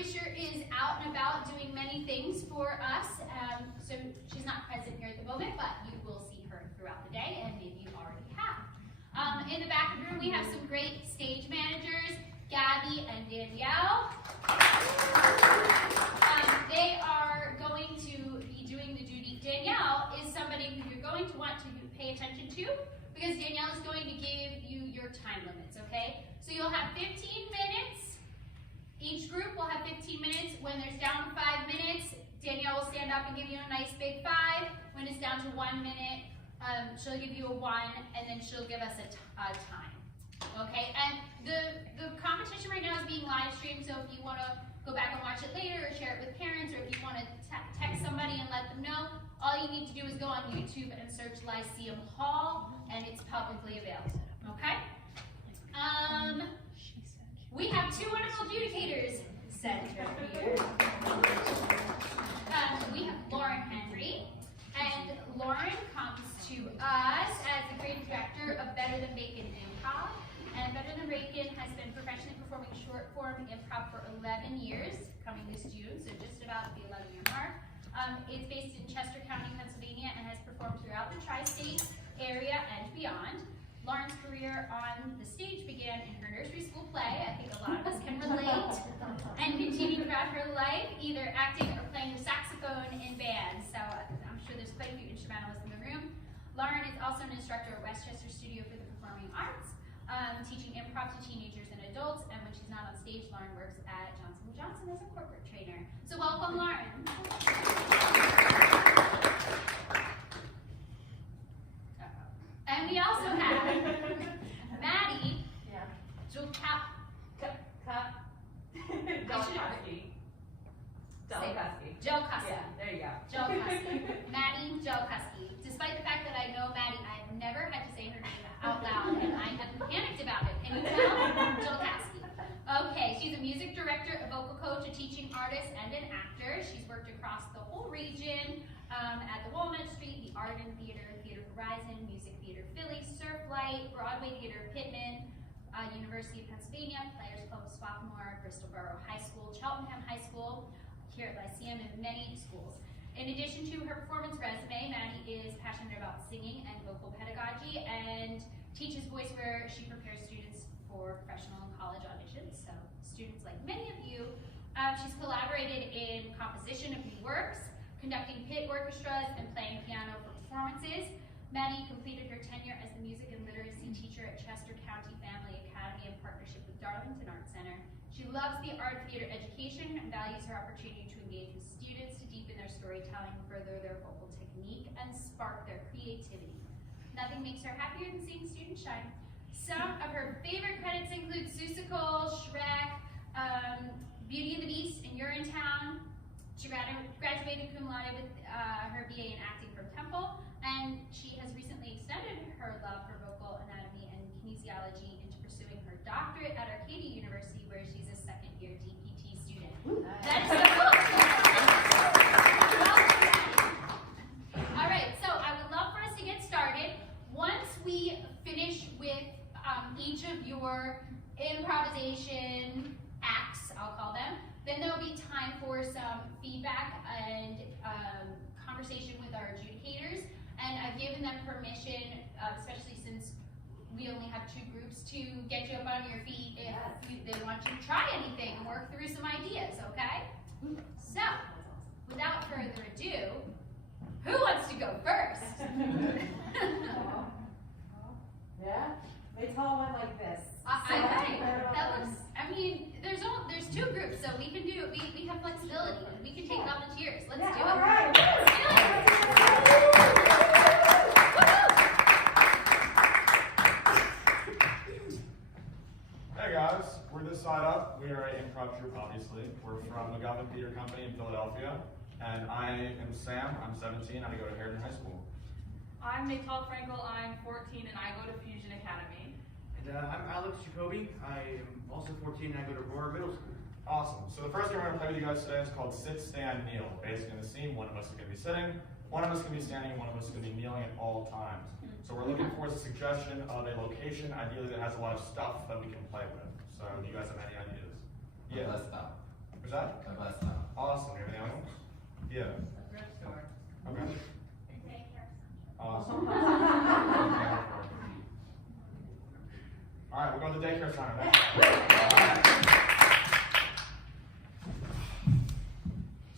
Fisher is out and about doing many things for us. So she's not present here at the moment, but you will see her throughout the day, and maybe you already have. In the back of the room, we have some great stage managers, Gabby and Danielle. They are going to be doing the duty. Danielle is somebody who you're going to want to pay attention to, because Danielle is going to give you your time limits, okay? So you'll have 15 minutes. Each group will have 15 minutes. When there's down to 5 minutes, Danielle will stand up and give you a nice big 5. When it's down to 1 minute, she'll give you a 1, and then she'll give us a time. Okay, and the competition right now is being live streamed, so if you want to go back and watch it later or share it with parents, or if you want to text somebody and let them know, all you need to do is go on YouTube and search Lyceum Hall, and it's publicly available. Okay? We have 2 wonderful adjudicators centered here. We have Lauren Henry, and Lauren comes to us as the creative director of Better Than Bacon Improv. And Better Than Bacon has been professionally performing short form improv for 11 years, coming this June, so just about the 11-year mark. It's based in Chester County, Pennsylvania, and has performed throughout the tri-state area and beyond. Lauren's career on the stage began in her nursery school play. I think a lot of us can relate. And continued throughout her life, either acting or playing the saxophone in bands. So I'm sure there's quite a few instrumentalists in the room. Lauren is also an instructor at Westchester Studio for the Performing Arts, teaching improv to teenagers and adults. And when she's not on stage, Lauren works at Johnson & Johnson as a corporate trainer. So welcome, Lauren. And we also have Maddie. Yeah. Jill Cusky. Yeah, there you go. Jill Cusky. Maddie Jill Cusky. Despite the fact that I know Maddie, I've never had to say her name out loud, and I have panicked about it. Can you tell? Jill Cusky. Okay, she's a music director, a vocal coach, a teaching artist, and an actor. She's worked across the whole region at the Walnut Street, the Arden Theater, Theater Horizon, Music Theater Philly, Surflight, Broadway Theater Pittman, University of Pennsylvania, Players Club of Swarthmore, Bristol Borough High School, Cheltenham High School, here at Lyceum, and many schools. In addition to her performance resume, Maddie is passionate about singing and vocal pedagogy and teaches voice where she prepares students for professional and college auditions. So students like many of you, she's collaborated in composition of new works, conducting pit orchestras, and playing piano for performances. Maddie completed her tenure as the music and literacy teacher at Chester County Family Academy in partnership with Darlington Arts Center. She loves the art theater education and values her opportunity to engage with students to deepen their storytelling, further their vocal technique, and spark their creativity. Nothing makes her happier than seeing students shine. Some of her favorite credits include Seussical, Shrek, Beauty and the Beast, and You're in Town. She graduated cum laude with her BA in acting from Temple, and she has recently extended her love for vocal anatomy and kinesiology into pursuing her doctorate at Arcadia University, where she's a second-year DPT student. That is so cool! All right, so I would love for us to get started. Once we finish with each of your improvisation acts, I'll call them, then there'll be time for some feedback and conversation with our adjudicators. And I've given them permission, especially since we only have 2 groups, to get you up on your feet if they want you to try anything and work through some ideas, okay? So, without further ado, who wants to go first? Yeah? They tall one like this. That looks, I mean, there's 2 groups, so we can do, we have flexibility. We can take volunteers. Let's do it. All right. Hey guys, we're this side up. We are an improv troupe, obviously. We're from McGuffin Theater Company in Philadelphia. And I am Sam, I'm 17, and I go to Heritage High School. I'm Maytal Frankel, I'm 14, and I go to Fusion Academy. And I'm Alex Jacoby. I am also 14 and I go to Aurora Middle School. Awesome. So the first thing we're going to play with you guys today is called Sit, Stand, Kneel. Basically in the scene, one of us is going to be sitting, one of us is going to be standing, and one of us is going to be kneeling at all times. So we're looking for a suggestion of a location, ideally that has a lot of stuff that we can play with. So do you guys have any ideas? Yeah. Let's stop. Who's that? A bus stop. Awesome. Anything else? Yeah. A thrift store. Okay. Awesome. All right, we're going to the daycare center.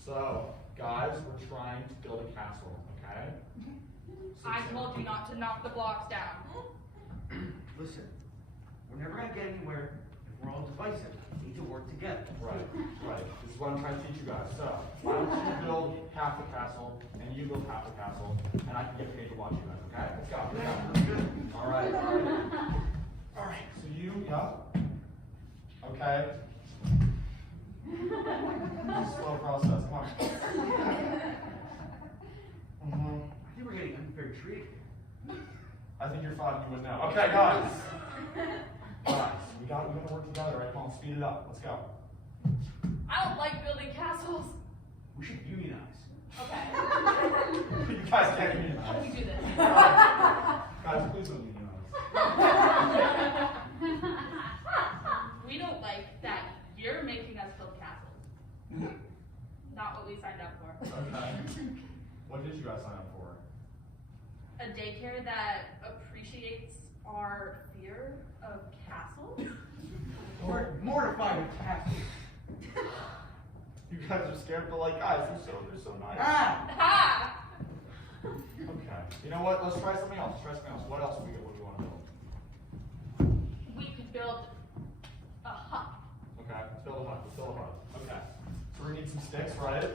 So, guys, we're trying to build a castle, okay? I told you not to knock the blocks down. Listen, we're never gonna get anywhere if we're all divisive. We need to work together. Right. This is what I'm trying to teach you guys. So, why don't you build half the castle, and you build half the castle, and I can get paid to watch you guys, okay? Let's go. That's good. All right. All right. So okay. It's a slow process. Come on. I think we're getting unfair treated. I think you're fine. You would know. Okay, guys. Guys, we gotta work together, right? Come on, speed it up. Let's go. I don't like building castles. We should unionize. Okay. You guys can't How do unionize. we do this? Guys, please don't unionize. We don't like that you're making us build castles. Not what we signed up for. Okay. What did you guys sign up for? A daycare that appreciates our fear of castles? We're mortified with castles. You guys are scared, but like, guys, they're so nice. Ah! Ha! Okay. You know what? Let's try something else. What else do we want to build? We could build a hut. Okay. Let's build a hut. Okay. So we need some sticks, right?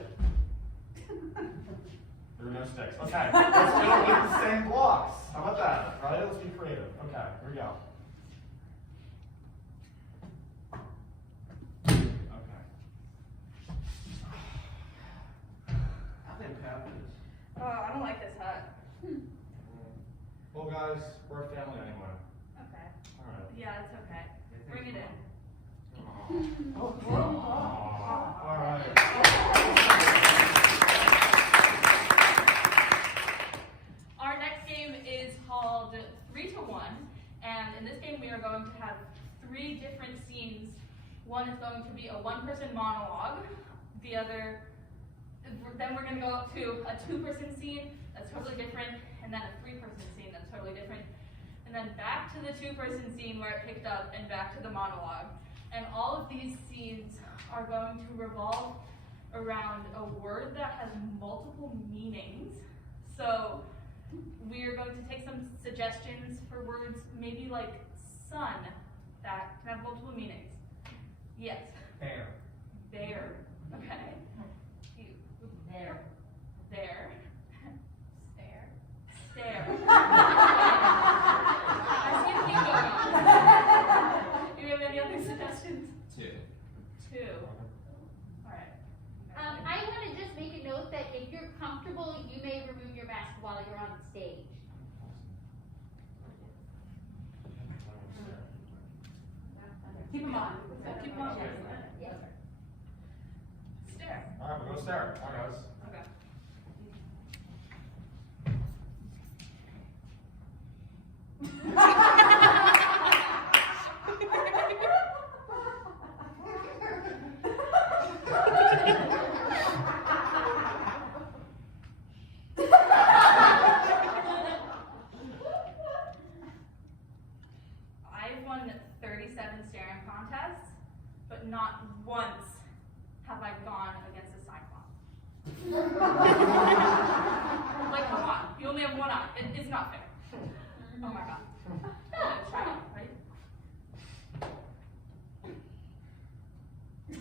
There are no sticks. Okay. Let's build with the same blocks. How about that? Right? Let's be creative. Okay. Here we go. Okay. I think half of this. Oh, I don't like this hut. Well, guys, we're a family anyway. Okay. All right. Yeah, it's okay. Bring it in. All right. Our next game is called 3 to 1, and in this game we are going to have 3 different scenes. One is going to be a one-person monologue. The other, then we're going to go up to a 2-person scene that's totally different, and then a 3-person scene that's totally different, and then back to the 2-person scene where it picked up, and back to the monologue. And all of these scenes are going to revolve around a word that has multiple meanings. So we are going to take some suggestions for words, maybe like sun, that can have multiple meanings. Yes. Bear. Bear. Okay. There. There. Stare. Stare. I see a theme going on. Do you have any other suggestions? 2. 2. Alright. I want to just make a note that if you're comfortable, you may remove your mask while you're on stage. Keep them on. Keep them on. Yes. Stare. All right, we're going to stare. All right, guys. Okay. I've won 37 staring contests, but not once have I gone against a cyclops. Like, come on, you only have one eye. It's not fair. Oh my god. Okay, try it, ready?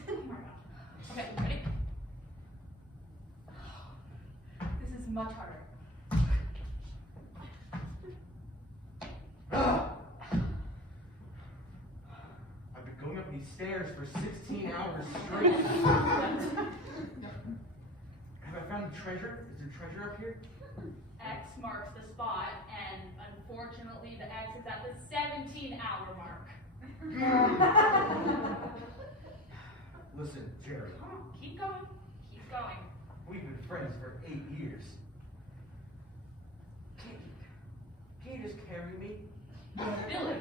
Oh my god. Okay, ready? This is much harder. I've been going up these stairs for 16 hours straight. Have I found treasure? Is there treasure up here? X marks the spot, and unfortunately the X is at the 17-hour mark. Listen, Jerry, Come on, keep going, keep going. we've been friends for 8 years. Can you just carry me? Billy,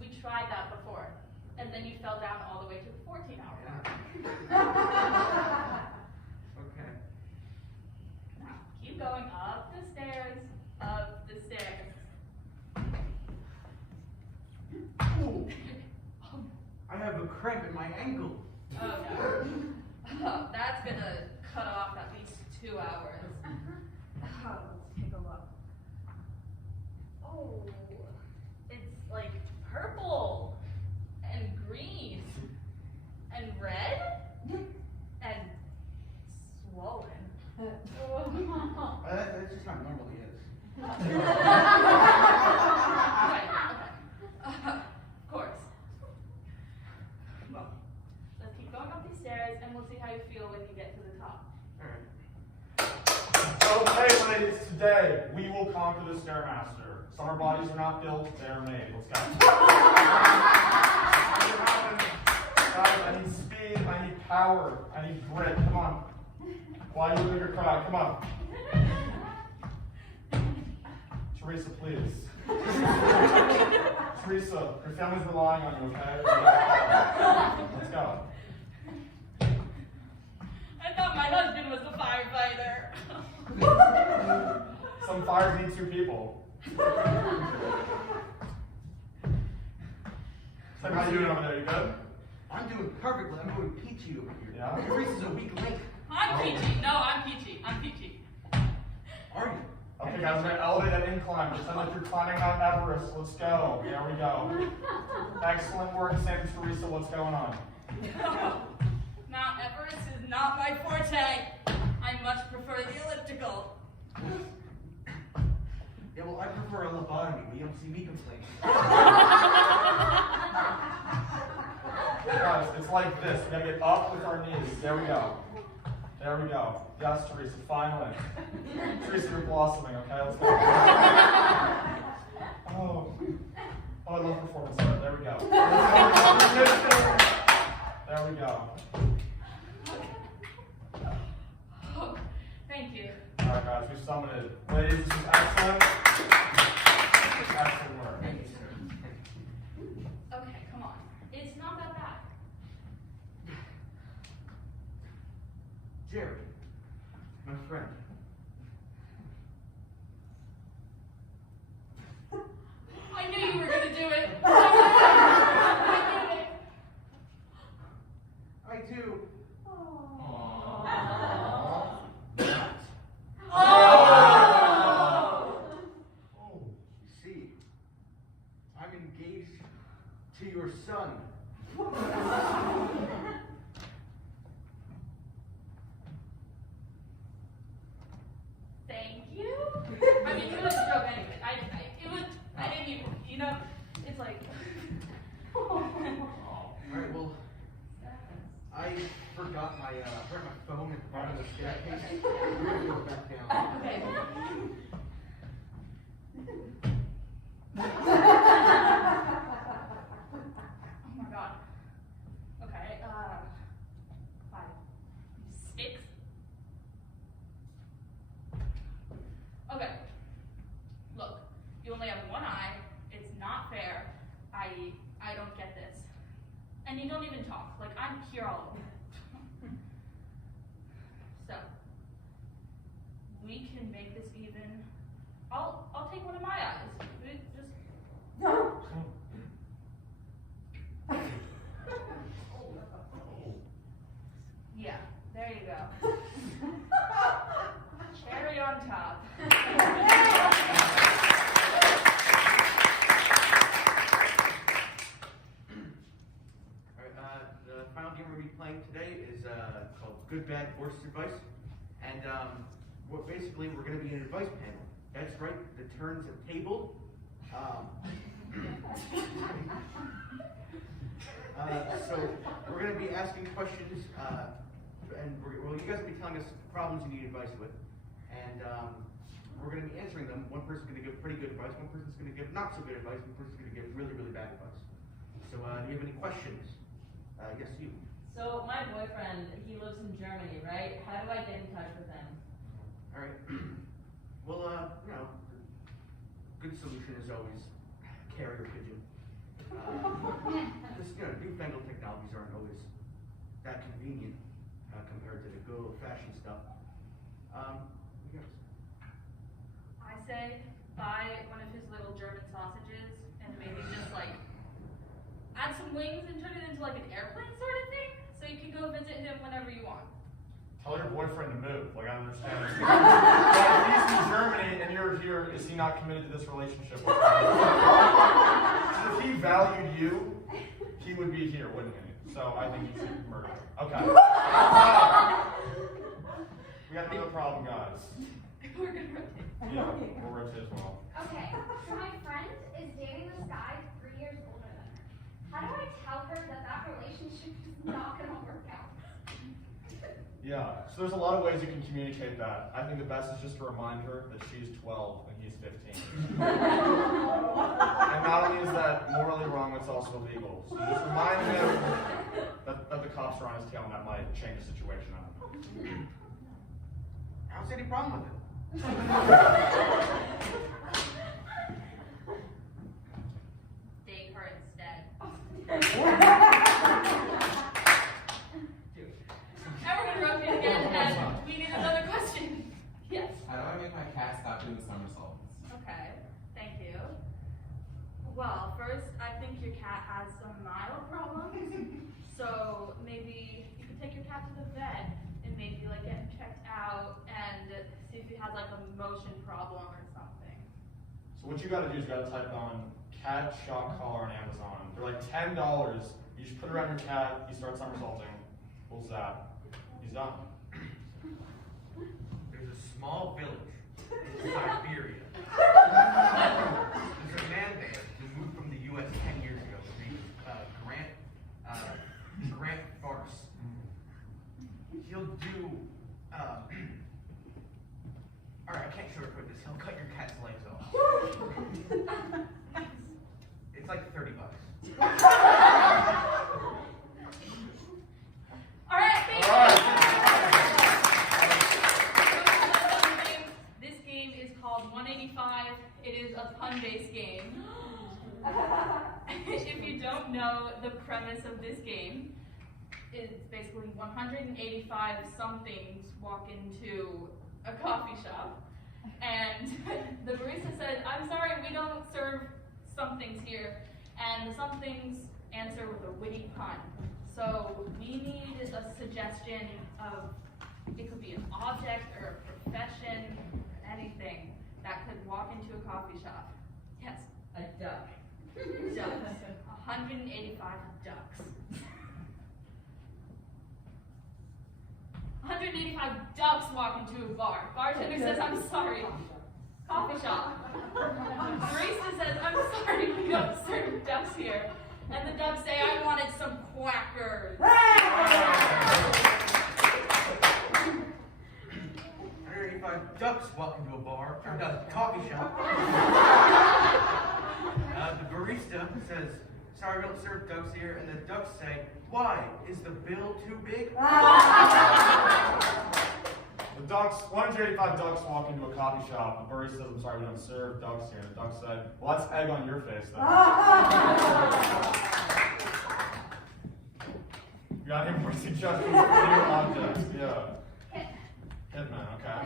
we tried that before, and then you fell down all the way to the 14-hour mark. a cramp in my ankle. Oh no. Oh, that's gonna cut off at least 2 hours. Oh, let's take a look. Oh, it's like purple and green and red and swollen. That's just how it normally is. Right, okay. Of course. Well, let's keep going up these stairs and we'll see how you feel when you get to the top. Okay, ladies, today we will conquer the Stairmaster. Some of our bodies are not built, they are made. Let's go. Guys, I need speed, I need power, I need grit. Come on. Why are you a bigger crowd? Come on. Teresa, please. Teresa, your family's relying on you, okay? Let's go. I thought my husband was a firefighter. Some fires need 2 people. So how you doing over there? You good? I'm doing perfectly. I'm going peachy over here. Yeah? Teresa's a weak link. I'm peachy. No, I'm peachy. I'm peachy. Are you? Okay, guys, we're gonna elevate that incline. Pretend like you're climbing Mount Everest. Let's go. There we go. Excellent work, Santa Teresa. What's going on? Mount Everest is not my forte. I much prefer the elliptical. Yeah, well, I prefer a lobotomy, but you don't see me complaining. Guys, it's like this. We gotta get up with our knees. There we go. There we go. Yes, Teresa, finally. Teresa, you're blossoming, okay? Let's go. Oh, I love performance art. There we go. There we go. Oh, thank you. All right, guys, we summited. Ladies, this is excellent. Excellent work. Thank you, sir. Okay, come on. It's not that bad. Jerry, my friend. I knew you were gonna do it. I do. You see, I'm engaged to your son. Thank you. I mean, it was a joke anyway. I didn't even, you know, it's like. Alright, well, I forgot my phone at the bottom of the staircase. We're gonna go back down. Okay. Oh my god. Okay, 5, 6. Okay. Look, you only have one eye. It's not fair. I don't get this. And you don't even talk. Like, I'm here all over. So, we can make this even. I'll take one of my eyes. We just. Yeah, there you go. Cherry on top. Alright, the final game we're going to be playing today is called Good Bad Horse Advice. And basically we're going to be an advice panel. That's right, the turn's a table. So we're going to be asking questions, and you guys will be telling us problems you need advice with, and we're going to be answering them. One person's going to give pretty good advice, one person's going to give not so good advice, one person's going to give really, really bad advice. So do you have any questions? Yes, you. So my boyfriend, he lives in Germany, right? How do I get in touch with him? All right. Well, good solution is always carrier pigeon. Just, newfangled technologies aren't always that convenient compared to the good old-fashioned stuff. Yes. I say buy one of his little German sausages and maybe just like add some wings and turn it into like an Tell your boyfriend to move. Like, I understand. Like, if he's in Germany and you're here, is he not committed to this relationship with you? If he valued you, he would be here, wouldn't he? So I think you should murder him. Okay. We got another problem, guys. We're gonna rotate. Yeah, we'll rotate as well. Okay, so my friend is dating this guy 3 years older than her. How do I tell her that that relationship is not going to work out? Yeah, so there's a lot of ways you can communicate that. I think the best is just to remind her that she's 12 and he's 15. And not only is that morally wrong, it's also illegal. So just remind him that the cops are on his tail and that might change the situation up. I don't see any problem with it. Date her instead. And we're gonna rotate again, and we need another question. Yes. How do I make my cat stop doing somersaults? Okay, thank you. Well, first, I think your cat has some mild problems. So maybe you could take your cat to the vet and maybe like get him checked out and see if he has like a motion problem or something. So what you gotta do is you gotta type on cat shock collar on Amazon. They're like $10. You just put it around your cat, he starts somersaulting, we'll zap. He's done. There's a small village in Siberia. There's a man there who moved from the U.S. 10 years ago. His name is Grant Farce. He'll do, alright, I can't sugarcoat this. He'll cut your cat's legs off. It's like $30. Alright, thank you. Alright. This game is called 185. It is a pun-based game. If you don't know the premise of this game, it's basically 185 somethings walk into a coffee shop, and the barista said, "I'm sorry, we don't serve somethings here," and the somethings answer with a witty pun. So we need a suggestion of, it could be an object or a profession, anything that could walk into a coffee shop. Yes. A duck. Ducks. 185 ducks. 185 ducks walk into a bar. Bartender says, "I'm sorry." Coffee shop. Barista says, "I'm sorry, we don't serve ducks here." And the ducks say, "I wanted some quackers." 185 ducks walk into a bar, or a coffee shop. The barista says, "Sorry, we don't serve ducks here." And the ducks say, "Why? Is the bill too big?" The ducks, 185 ducks walk into a coffee shop. The barista says, "I'm sorry, we don't serve ducks here." The duck said, "Well, that's egg on your face, then." You got any more suggestions for new objects? Yeah. Hitman, okay.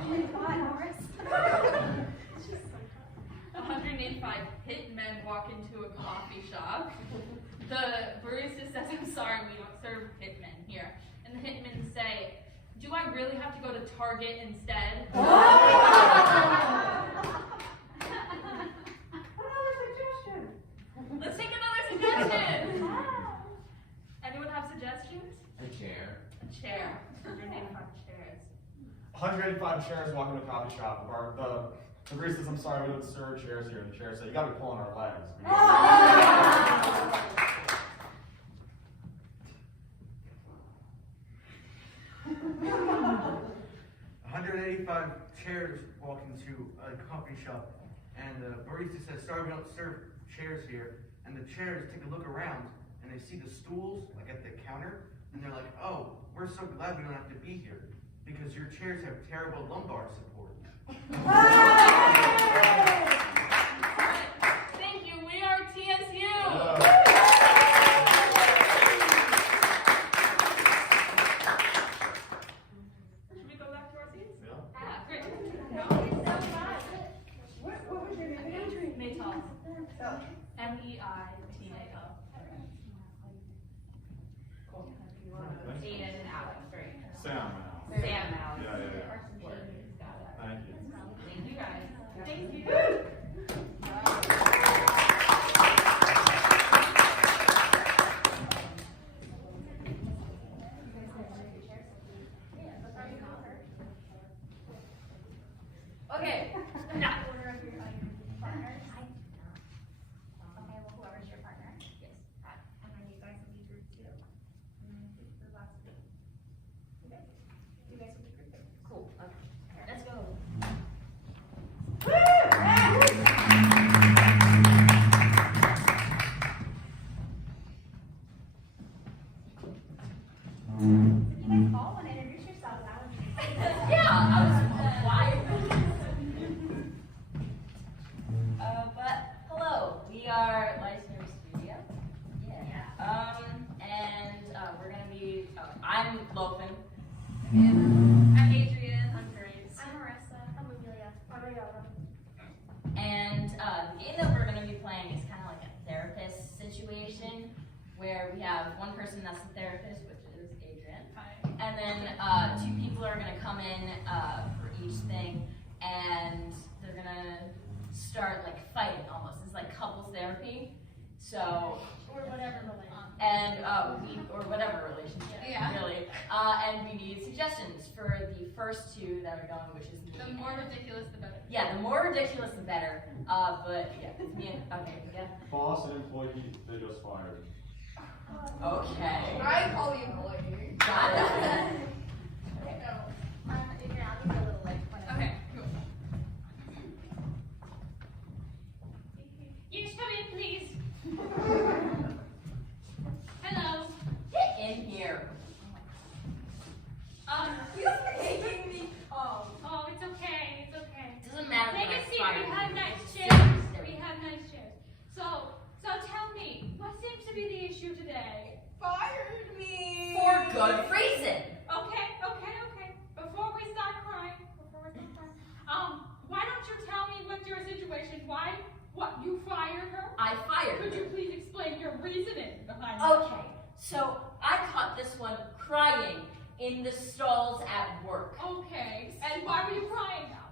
185 hitmen walk into a coffee shop. The barista says, "I'm sorry, we don't serve hitmen here." And the hitmen say, "Do I really have to go to Target instead?" Another suggestion. Let's take another suggestion. Anyone have suggestions? A chair. A chair. 185 chairs. 185 chairs walk into a coffee shop. The barista says, "I'm sorry, we don't serve chairs here." And the chair said, "You gotta be pulling our legs." 185 chairs walk into a coffee shop, and the barista says, "Sorry, we don't serve chairs here." And the chairs take a look around, and they see the stools like at the counter, and they're like, "Oh, we're so glad we don't have to be here because your chairs have terrible lumbar support." Thank you. We are TSU. Should we go back to our seats? Yeah. Yeah, great. What was your name? Maytal. M-E-I-T-A-L. Aiden and Alex, right? Sam. Sam. Okay. Order of your partners. Okay, well, whoever's your partner. Yes. And then you guys will be group 2. And then the last group. You guys will be group 3. Cool. Okay. Let's go. If you guys all want to introduce yourselves, that would be Yeah, I was wired. But hello, we are Leisner Studio. Yeah. And we're gonna be. I'm Logan. I'm Adrian. I'm Grace. I'm Marissa. I'm Amelia. I'm Ayala. And the game that we're gonna be playing is kind of like a therapist situation, where we have one person that's the therapist, which is Adrian. Hi. And then 2 people are gonna come in for each thing, and they're gonna start like fighting almost. It's like couples therapy. So Or whatever related. and or whatever relationship, Yeah. really. And we need suggestions for the first 2 that are going, which is me. The more ridiculous, the better. Yeah, the more ridiculous, the better. But yeah, it's me and okay, yeah. Boss and employee, they just fired. Okay. I call you employee. Got it. Adrian, I'll give you a little like whatever. Okay, cool. Yes, come in, please. Hello. Get in here. You're making me calm. Oh, it's okay. It's okay. Doesn't matter. Take if a I'm seat. fired. We have nice There chairs. we We have nice chairs. So tell me, what seems to be the issue today? Fired me. For good reason. Okay. Before we start crying, why don't you tell me what's your situation? Why? What? You fired her? I fired Could her. you please explain your reasoning behind it? Okay, so I caught this one crying in the stalls at work. Okay. And why were you crying now?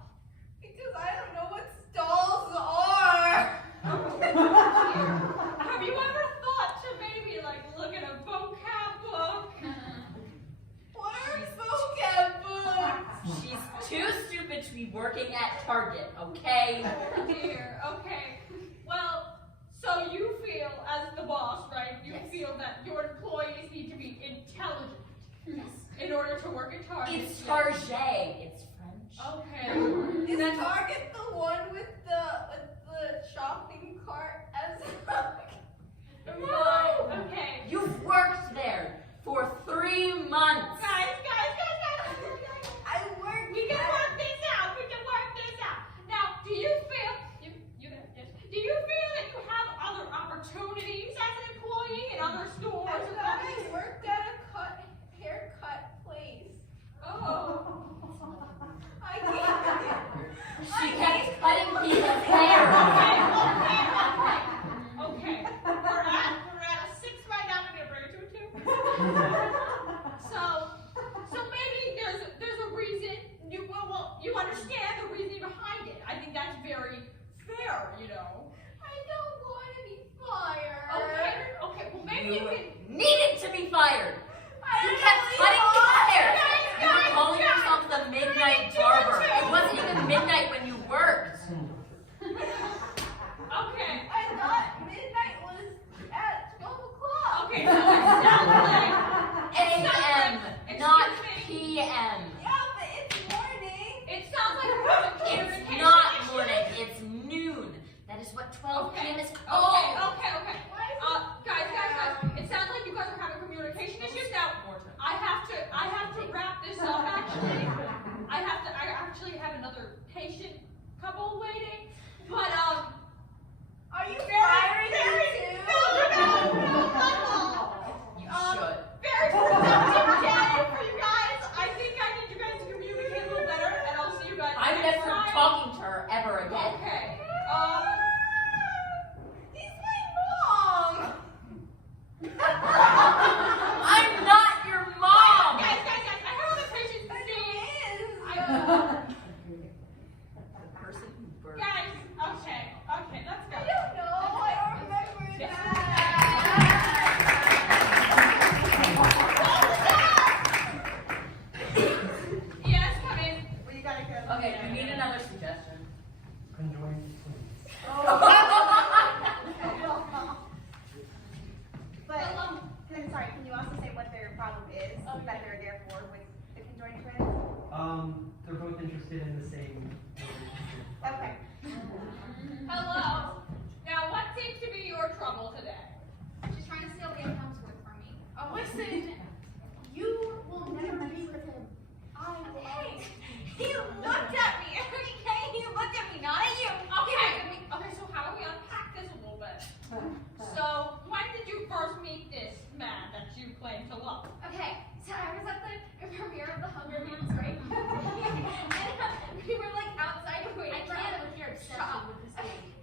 Because I don't know what stalls are. Have you ever thought to maybe like look at a vocab book? What are vocab books? She's too stupid to be working at Target, okay? Oh dear. Okay. Well, so you feel as the boss, right? You Yes. feel that your employees need to be intelligent. Yes. In order to work at Target. It's Target. It's French. Okay. Is Target the one with the shopping cart as Right. Okay. You've worked there for 3 months. Guys. I work? We can work this out. Now, do you feel Do you feel that you have other opportunities as an employee in other stores? I or thought companies? I worked at a haircut place. Oh. that they're there for with the conjoined twins? They're both interested in the same relationship. Okay. Hello. Now, what seems to be your trouble today? She's trying to steal Liam Hemsworth from me. Oh, listen. You will never be with him. Hey, he looked at me. Okay, he looked at me, not at you. Okay, so how do we unpack this a little bit? So, when did you first meet this man that you claim to love? Okay, so I was at the premiere of The Hunger Games, right? And we were like outside waiting for can't the with your obsession shop. with this baby.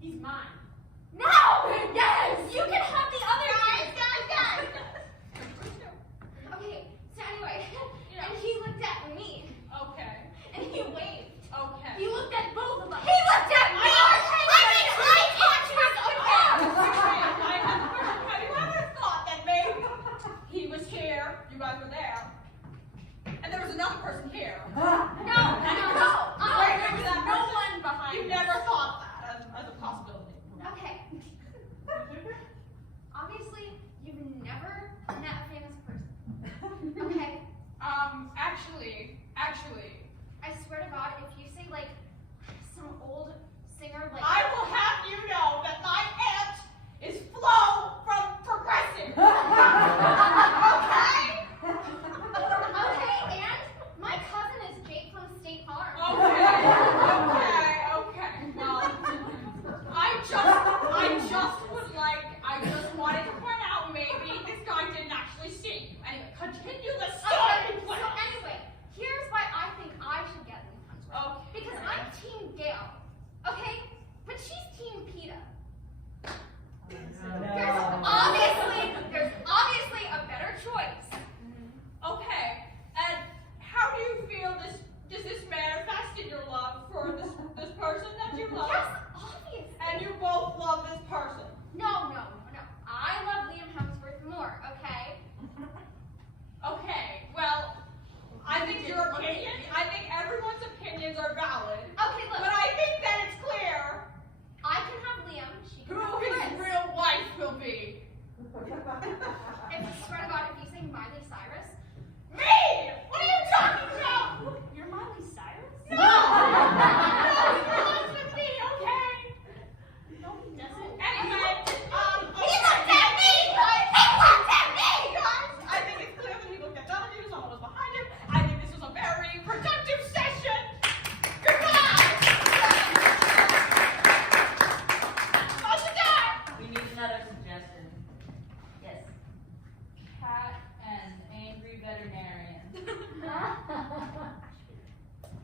He's mine. No! Yes! You can have the other guys! Okay, so anyway, Yeah. and he looked at me, Okay. and he waved. Okay. He looked at both of us. He looked at me! I mean, eye contact with Have you ever thought that maybe he was here, you guys were there, and there was another person here? No. Maybe that No person- one behind You us. never thought that as a possibility. Okay. Obviously, you've never met a famous person. Okay? Actually, I swear to God, if you say like some old singer like I will have you know that my aunt is Flo from Progressive. Okay? Okay, and my cousin is Jake from State Farm. Okay. Well, I just wanted to point out maybe this guy didn't actually see you. Anyway, continue the story, Okay, so please. anyway, here's why I think I should get in Hemsworth. Okay. Because I'm Team Gail, okay? But she's Team PETA. There's obviously a better choice. Okay, and how do you feel does this manifest in your love for this person that you love? Yes, obviously. And you both love this person. No. I love Liam Hemsworth more, okay? Okay, well, I think everyone's opinions are valid. Okay, look. But I think that it's clear I can have Liam. She can who have his Chris. real wife will be. If you swear to God, if you say Miley Cyrus. Me! What are you talking about? You're Miley Cyrus? No! No, he belongs with me, okay? No, he doesn't. Anyway, He looked at me! He looked at me! guys, I think it's clear that he looked at none of you, someone was behind him. I think this was a very productive session. Goodbye! Motion done! We need another suggestion. Yes. Cat and angry veterinarian.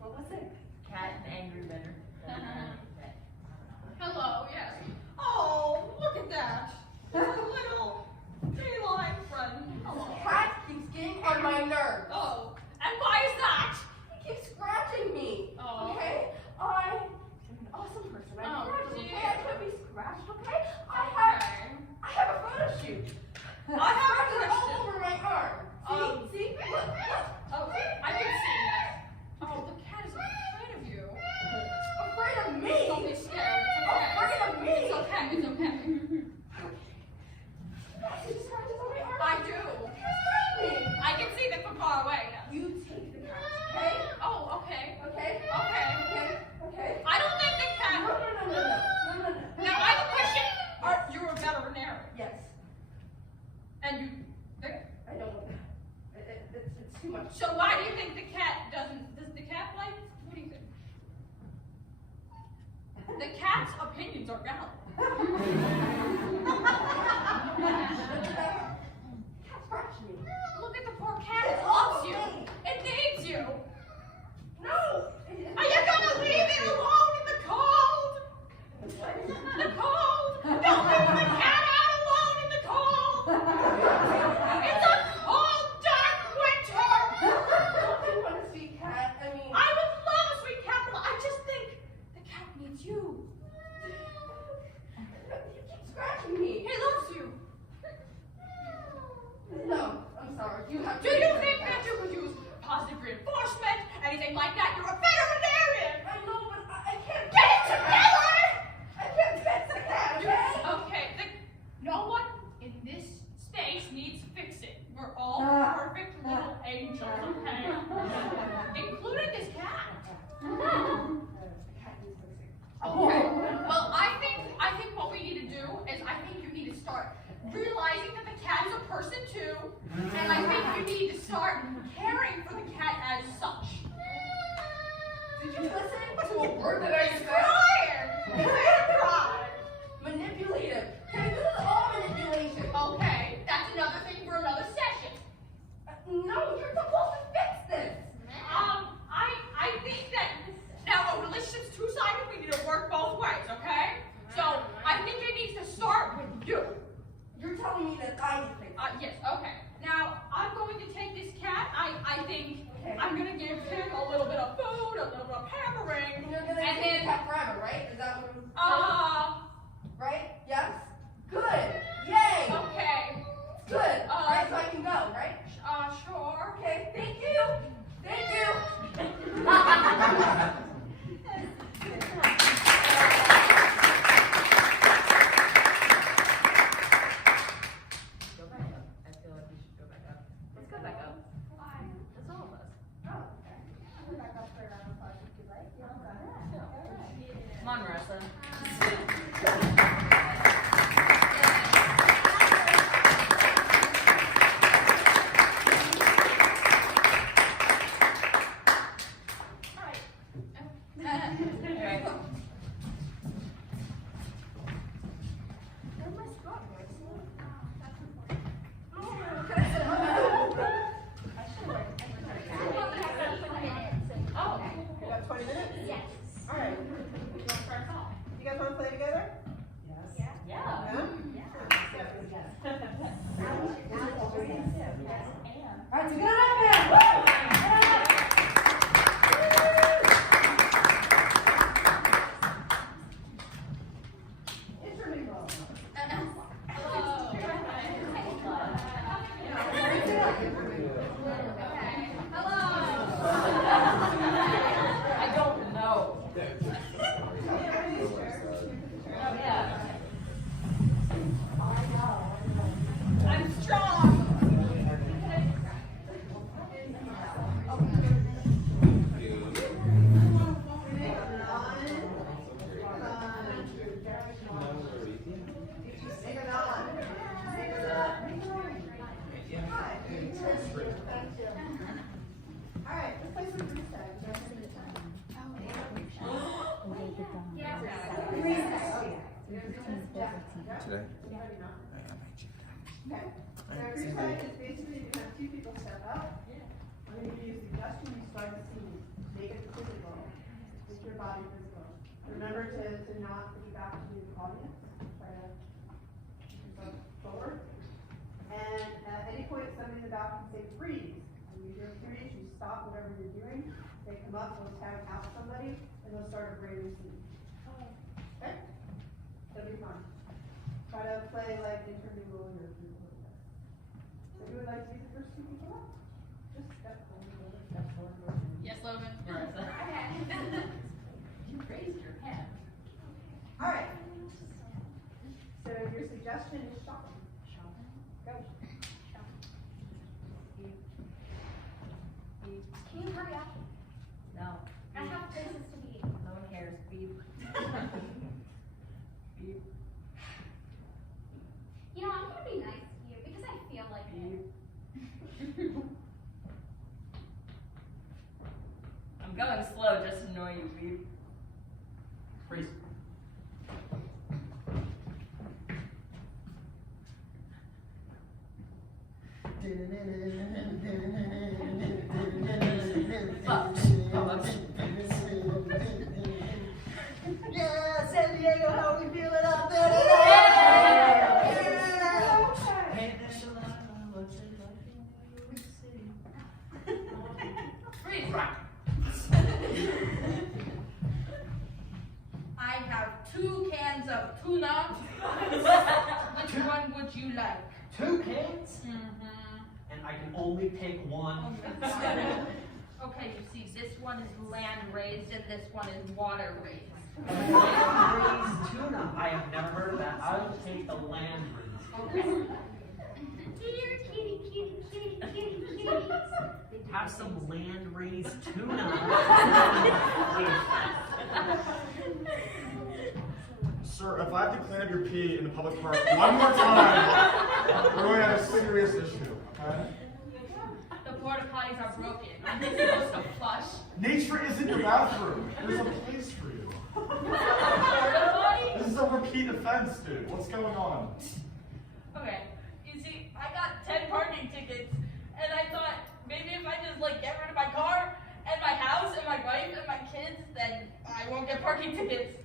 What was it? Cat and angry veterinarian. Hello, yes. Oh, look at that. It's a little feline friend. Hello. Cat keeps getting on my nerves. Oh, and why is that? He keeps scratching me. Oh. Okay? I'm an awesome person. I Oh, scratch, dear. okay? I can't be scratched, okay? I have a photo shoot. I have a Scratches question. all over my arm. See? See? Look. Oh, I can see that. Oh, the cat is afraid of you. Afraid of me? Don't be scared. It's okay. Afraid of me? It's okay. It's okay. He scratches on my arm. I do. Scratch me. I can see that from far away now. You take the cat, okay? Oh, okay. Okay? Okay. Okay? Okay? I don't think the cat. No. Now I have a question. You're a veterinarian, Yes. and you. I don't know. It's too much. So why do you think the cat doesn't? Does the cat like? What do you think? The cat's opinions are valid. Cat scratched me. Look at the poor cat. It's It loves all you. me. It needs you. No. Are you gonna leave it alone in the cold? The cold. Don't leave the cat out alone in the cold. It's a cold, dark winter. I want a sweet cat. I mean, I would love a sweet cat, but I just think the cat needs you. you keep scratching me. He loves you. No, I'm sorry. You have Do to. you think that you could use positive reinforcement, anything like that? You're a veterinarian. I know, but I can't. Get it together. I can't fix the cat, okay? Okay, no one in this space needs fixing. We're all you need to start caring for the cat as such. Did you listen to a word that I It's said? crying. It's crying. Manipulative. Okay, this is all manipulation. Okay, that's another thing for another session. No, you're supposed to fix this. I think that now a relationship's two-sided. We need to work both ways, okay? So I think it needs to start with you. You're telling me that I need to fix this. Yes, okay. Now I'm going to take this cat. I think Okay. I'm gonna give him a little bit of food, a little bit of pampering, You're gonna and take then that forever, right? Is that what it was? Right? Yes? Good. Yay! okay. Good. Alright, so I can go, right? Sure. Okay, thank you. Thank you. Go back up. I feel like we should go back up. Let's go back up. Why? That's all of us. Come on, Marissa. Alright. Oh. You got 20 minutes? Yes. All right. You guys want to play together? Yeah. Yeah. Alright, so get it up there. Intermingle. I don't know. Oh, yeah. I'm strong. All right, let's play some group tag. You guys have any time? Today? Okay. So group tag is basically you have two people step up. I'm going to give you a suggestion. You start the scene. Make it physical. Make your body physical. Remember to not put your back to the audience. Try to keep yourself forward. And at any point, somebody in the back can say freeze. When you hear freeze, you stop whatever you're doing. They come up, they'll tag out somebody, and they'll start a brand new scene. Okay? That'll be fun. Try to play like intermingle your people. So who would like to be the first two people up? Just step forward, step forward. Yes, Logan. Marissa. You raised your hand. All right. So your suggestion is shopping. Shopping. Go. Can you hurry up? No. I have places to be. No one cares. Beep. Beep. You know, I'm gonna be nice to you because I feel like it. I'm going slow just to annoy you, Beep. Freeze. Yeah, San Diego, how are we feeling out there? Freeze. I have 2 cans of tuna. Which one would you like? 2 cans? Mm-hmm. And I can only take one. Okay, you see, this one is land raised and this one is water raised. Land-raised tuna. I have never heard of that. I will take the land-raised. Okay. Here, kitty, kitty, kitty, kitty, kitties. Have some land-raised tuna. Sir, if I have to clean up your pee in the public park one more time, we're going to have a serious issue. Okay? The porta potties are broken. I'm just supposed to flush. Nature isn't your bathroom. There's a place for you. Porta potty? This is a repeat offense, dude. What's going on? Okay. You see, I got 10 parking tickets, and I thought maybe if I just like get rid of my car and my house and my wife and my kids, then I won't get parking tickets.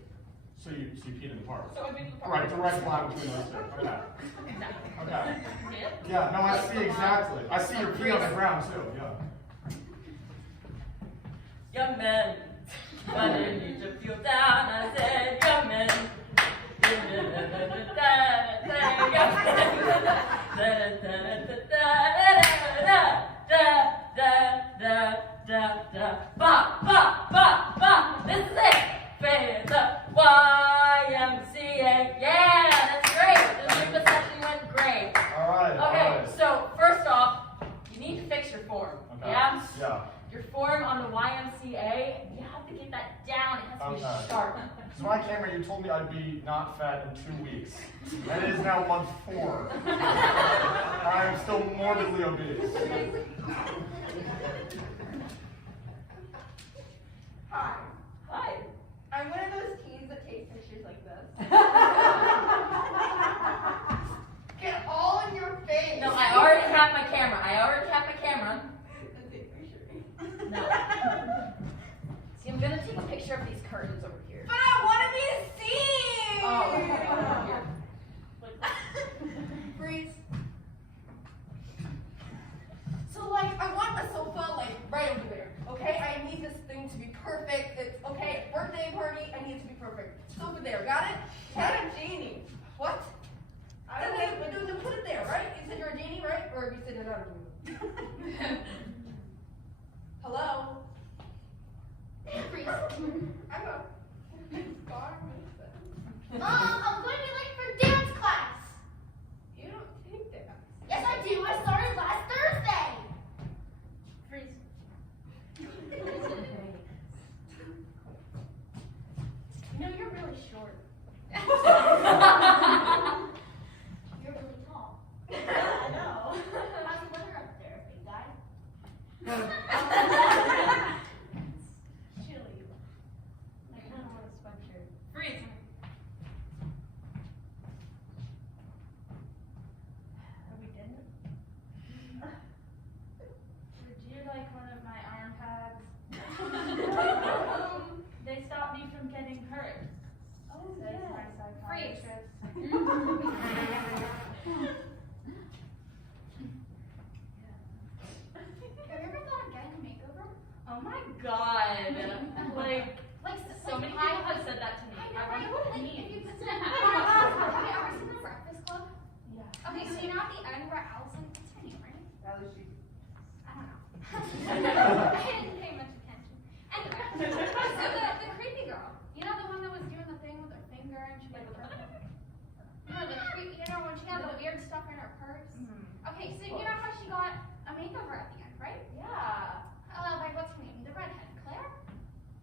So you peed in the park. So I peed in the park. Right, direct line between those two. Okay. Exactly. Okay. See it? Yeah, no, I see exactly. I see your pee on the ground too, yeah. Young man, why didn't you just feel down? I said, young man. This is it. Fade the YMCA. Yeah, that's great. The Zumba session went great. All right. Okay, all right. so first off, you need to fix your form. Okay. Yeah? Yeah. Your form on the YMCA, you have to get that down. It has to be Okay. sharp. So my camera, you told me I'd be not fat in 2 weeks. And it is now month 4. I am still morbidly obese. Hi. Hi. I'm one of those teens that take pictures like this. Get all in your face. No, I already have my camera. Let's take a picture. No. See, I'm gonna take a picture of these curtains over here. But I want to be seen. Oh. Here. Freeze. So like, I want a sofa like right over there. Okay, I need this thing to be perfect. It's okay. Birthday party. I need it to be perfect. Sofa there. Got it? Cat a genie. What? Then put it there, right? You said you're a genie, right? Or you said you're not a genie? Hello. Freeze. I'm a. I'm going to be late for dance class. You don't take that. Yes, I do. I started last Thursday. Freeze. You know, you're really short. You're really tall. I know. How's the weather up there, big guy? Chilly. I kind of want a sweatshirt. Freeze. Are we done? Would you like one of my arm pads? They stopped me from getting hurt. Oh Says yeah. my psychiatrist. Have you ever thought of getting a makeover? Oh my god. Like, so many people have said that to me. I I know, wonder right? what it Like, means. if you put some have you ever seen The Breakfast Club? Yeah. Okay, so you know at the end where Allison, it's her name, right? That was she. I don't know. I didn't pay much attention. Anyway, so the creepy girl, you know the one that was doing the thing with her finger and she like, no, the creepy, you know when she had the weird stuff in her purse? Okay, so you know how she got a makeover at the end, right? Yeah. By what's her name? The redhead, Claire?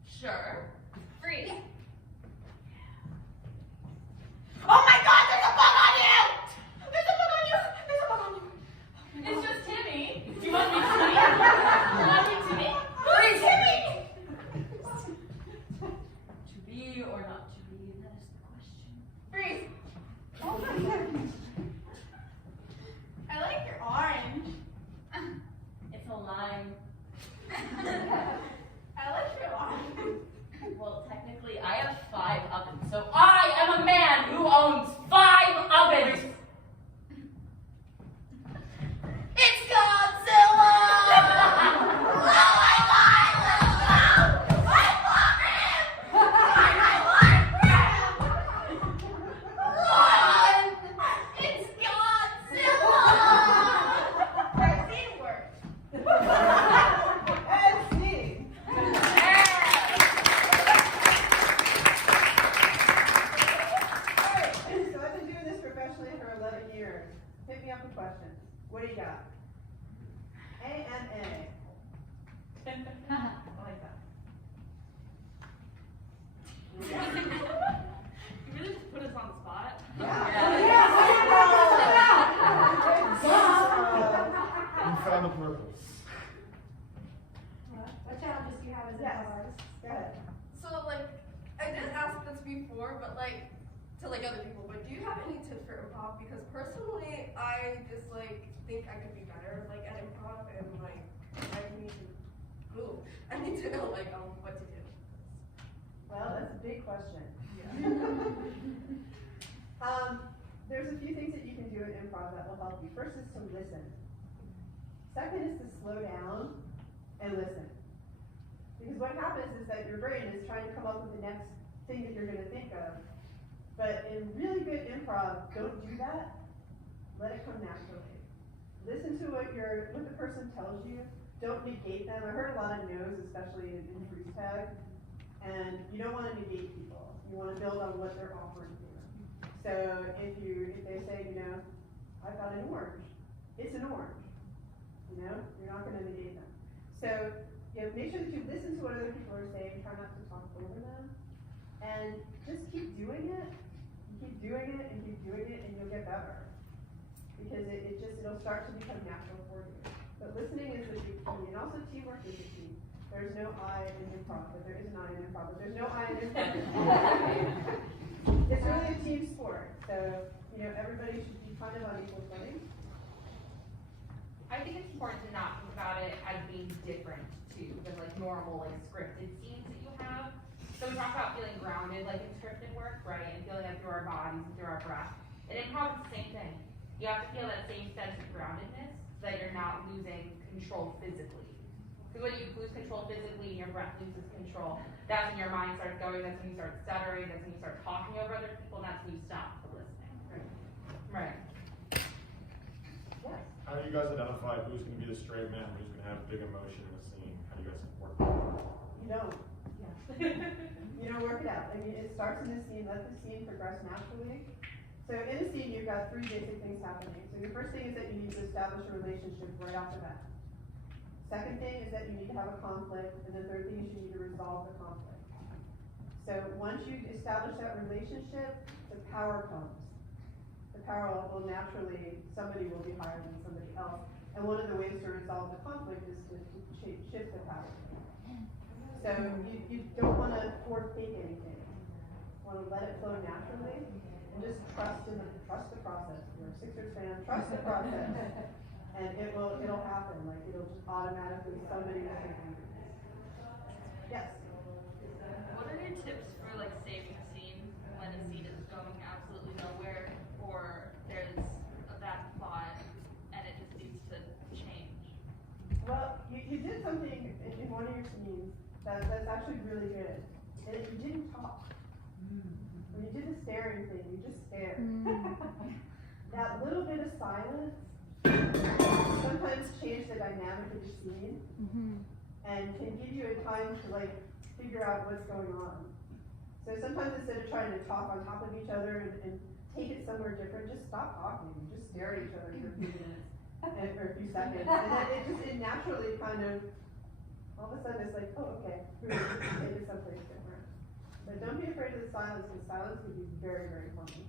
Sure. Freeze. Yeah. on purpose. What challenges do you have as an improv artist? Go ahead. So like, I did ask this before, but like, to like other people, but do you have any tips for improv? Because personally, I just like think I could be better like at improv, and like I need to know like what to do. Well, that's a big question. Yeah. There's a few things that you can do in improv that will help you. First is to listen. Second is to slow down and listen. Because what happens is that your brain is trying to come up with the next thing that you're going to think of. But in really good improv, don't do that. Let it come naturally. Listen to what the person tells you. Don't negate them. I heard a lot of no's, especially in freeze tag. And you don't want to negate people. You want to build on what they're offering you. So if they say, I got an orange, it's an orange. You're not going to negate them. So make sure that you listen to what other people are saying. Try not to talk over them, and just keep doing it. Keep doing it and keep doing it, and you'll get better. Because it'll start to become natural for you. But listening is the big key, and also teamwork is the key. There's no I in improv, but there is an I in improv, but there's no I in improv. It's really a team sport, so everybody should be kind of on equal footing. I think it's important to not think about it as being different too than like normal like scripted scenes that you have. So we talk about feeling grounded like in scripted work, right? And feeling that through our bodies and through our breath. And improv is the same thing. You have to feel that same sense of groundedness so that you're not losing control physically. Because when you lose control physically and your breath loses control, that's when your mind starts going, that's when you start stuttering, that's when you start talking over other people, and that's when you stop listening. Right. Yes. How do you guys identify who's going to be the straight man, who's going to have big emotion in the scene? How do you guys work that out? You don't. Work it out. It starts in the scene. Let the scene progress naturally. So in a scene, you've got three basic things happening. So your first thing is that you need to establish a relationship right off the bat. Second thing is that you need to have a conflict, and the third thing is you need to resolve the conflict. So once you establish that relationship, the power comes. The power will naturally, somebody will be higher than somebody else. And one of the ways to resolve the conflict is to shift the power. So you don't want to forsake anything. You want to let it flow naturally and just trust the process. If you're a Sixers fan, trust the process. And it'll happen. Like it'll just automatically somebody will take over. Yes. What are your tips for like saving a scene when a scene is going absolutely nowhere, or there's a bad plot and it just needs to change? Well, you did something in one of your scenes that's actually really good. And you didn't talk. When you did the staring thing, you just stared. That little bit of silence sometimes change the dynamic of the scene and can give you a time to like figure out what's going on. So sometimes instead of trying to talk on top of each other and take it somewhere different, just stop talking. Just stare at each other for a few minutes or a few seconds. And then it naturally kind of, all of a sudden it's like, oh, okay, we're going to take it someplace different. But don't be afraid of the silence, because silence can be very, very funny.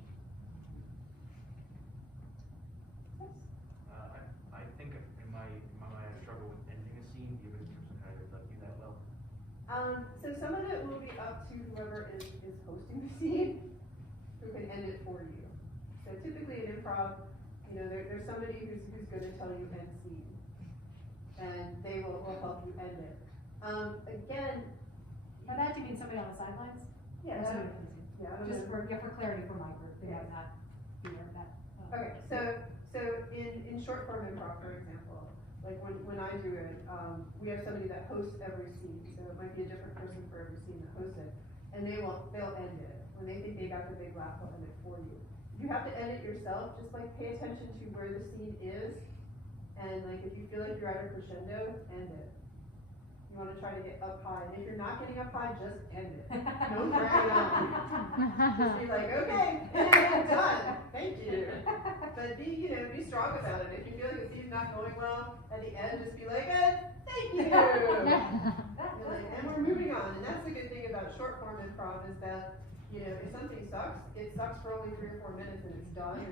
I think in my mind I struggle with ending a scene. Do you have any tips on how to do that well? So some of it will be up to whoever is hosting the scene, who can end it for you. So typically in improv, there's somebody who's going to tell you end scene, and they will help you end it. Again, by that you mean somebody on the sidelines? yeah. Just for clarity for my group, they have that here, that. Okay, so in short form improv, for example, like when I do it, we have somebody that hosts every scene, so it might be a different person for every scene that hosts it, and they'll end it. When they think they got the big laugh, they'll end it for you. If you have to end it yourself, just like pay attention to where the scene is, and like if you feel like you're at a crescendo, end it. You want to try to get up high, and if you're not getting up high, just end it. Don't drag it on. Just be like, okay, and done. Thank you. But be strong about it. If you feel like the scene's not going well, at the end, just be like, thank you. And we're moving on. And that's the good thing about short form improv is that, if something sucks, it sucks for only 3 or 4 minutes and it's done. And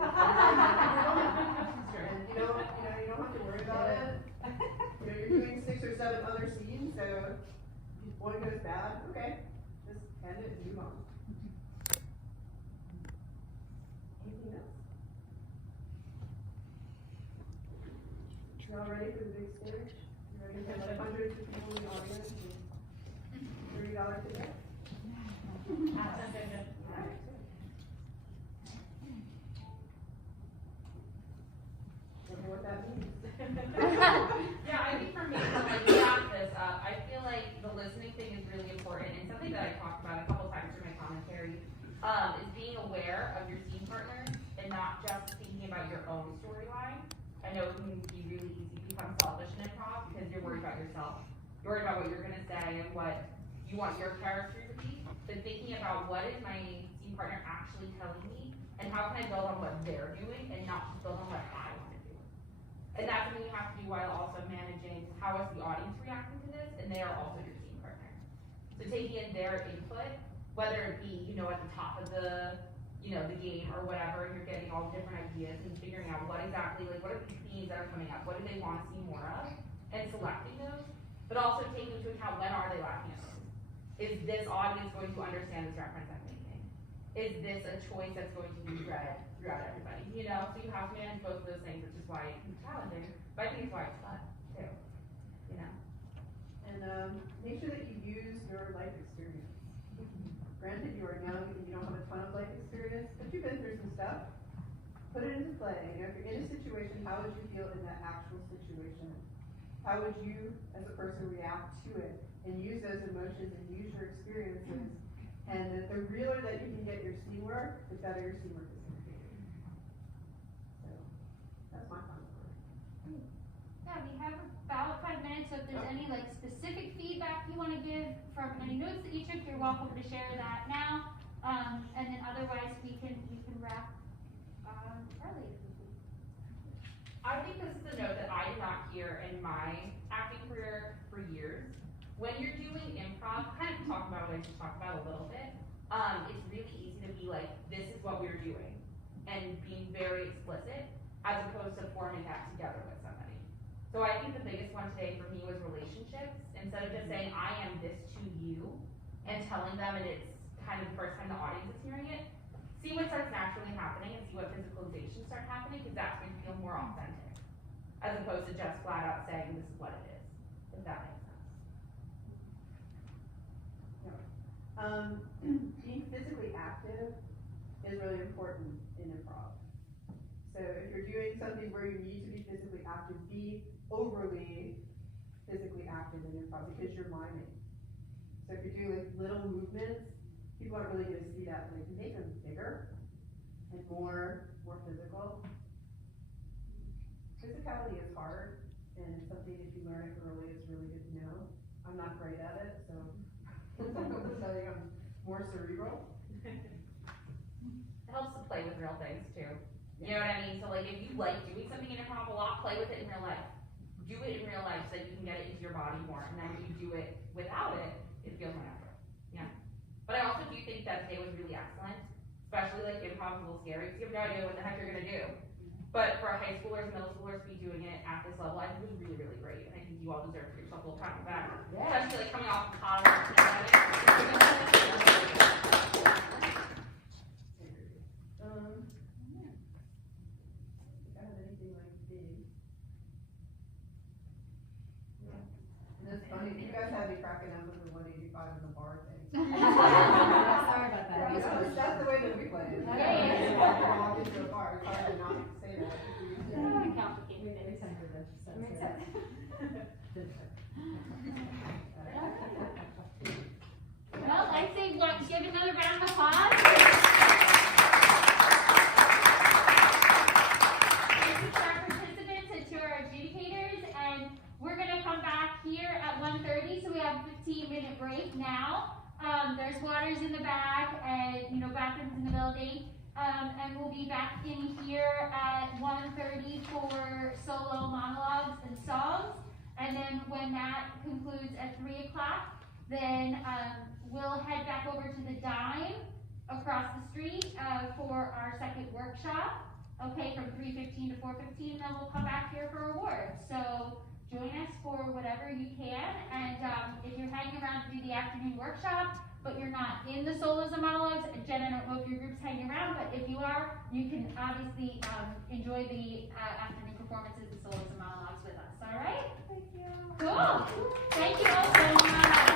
you don't have to worry about it. 7 other scenes, so if one goes bad, okay, just end it and move on. Anything else? Y'all ready for the big stage? You ready for like hundreds of people in the audience and $30 ticket? Don't know what that means. Yeah, I think for me, to like wrap this up, I feel like the listening thing is really important, and something that I talked about a couple times through my commentary is being aware of your scene partners and not just thinking about your own storyline. I know it can be really easy to become selfish in improv because you're worried about yourself. You're worried about what you're gonna say and what you want your character to be, but thinking about what is my scene partner actually telling me and how can I build on what they're doing and not just build on what I want to do. And that's something you have to do while also managing how is the audience reacting to this, and they are also your scene partner. So taking in their input, whether it be, you know, at the top of the, you know, the game or whatever, and you're getting all the different ideas and figuring out what exactly, like, what are the themes that are coming up, what do they want to see more of, and selecting those, but also taking into account when are they laughing at those. Is this audience going to understand this reference I'm making? Is this a choice that's going to be read throughout everybody? You know, so you have to manage both of those things, which is why it's challenging, but I think it's why it's fun, too, you know? And make sure that you use your life experience. Granted, you are young and you don't have a ton of life experience, but you've been through some stuff. Put it into play. You know, if you're in a situation, how would you feel in that actual situation? How would you, as a person, react to it? And use those emotions and use your experiences. And the realer that you can get your scene work, the better your scene work is going to be. So, that's my final word. Yeah, we have about 5 minutes, so if there's any like specific feedback you want to give from any notes that you took, you're welcome to share that now. And then otherwise we can wrap early. I think this is a note that I did not hear in my acting career for years. When you're doing improv, kind of talking about what I just talked about a little bit, it's really easy to be like, this is what we're doing, and being very explicit, as opposed to forming that together with somebody. So I think the biggest one today for me was relationships. Instead of just saying, I am this to you, and telling them, and it's kind of the first time the audience is hearing it, see what starts naturally happening and see what physicalizations start happening, because that's going to feel more authentic, as opposed to just flat out saying, this is what it is, if that makes sense. Being physically active is really important in improv. So if you're doing something where you need to be physically active, be overly physically active in improv because you're miming. So if you're doing like little movements, people aren't really going to see that. Like make them bigger and more physical. Physicality is hard, and it's something if you learn it early, it's really good to know. I'm not great at it, so I'm more cerebral. It helps to play with real things too. You know what I mean? So like if you like doing something in improv a lot, play with it in real life. Do it in real life so that you can get it into your body more. And then when you do it without it, it feels more natural. Yeah. But I also do think that today was really excellent. Especially like improv is a little scary because you have no idea what the heck you're gonna do. But for high schoolers, middle schoolers to be doing it at this level, I think it was really, really great. And I think you all deserve to give yourself a little pat on the back. Yeah. Especially like coming off the top of the It's funny, you guys had me cracking up with the 185 in the bar thing. Sorry about that. That's the way that we play it. Yeah. Walk into a bar, it's hard to not say that. Complicated. Makes sense. Makes sense. Well, I say give another round of applause. Thank you to our participants and to our adjudicators, and we're gonna come back here at 1:30, so we have a 15-minute break now. There's waters in the back and bathrooms in the building. And we'll be back in here at 1:30 for solo monologues and songs. And then when that concludes at 3 o'clock, then we'll head back over to the Dime across the street for our second workshop. Okay, from 3:15 to 4:15, and then we'll come back here for awards. So join us for whatever. whatever you can. And if you're hanging around to do the afternoon workshop, but you're not in the solos and monologues, Jen, I don't know if your group's hanging around, but if you are, you can obviously enjoy the afternoon performances, the solos and monologues with us. All right? Thank you. Cool. Thank you all so much.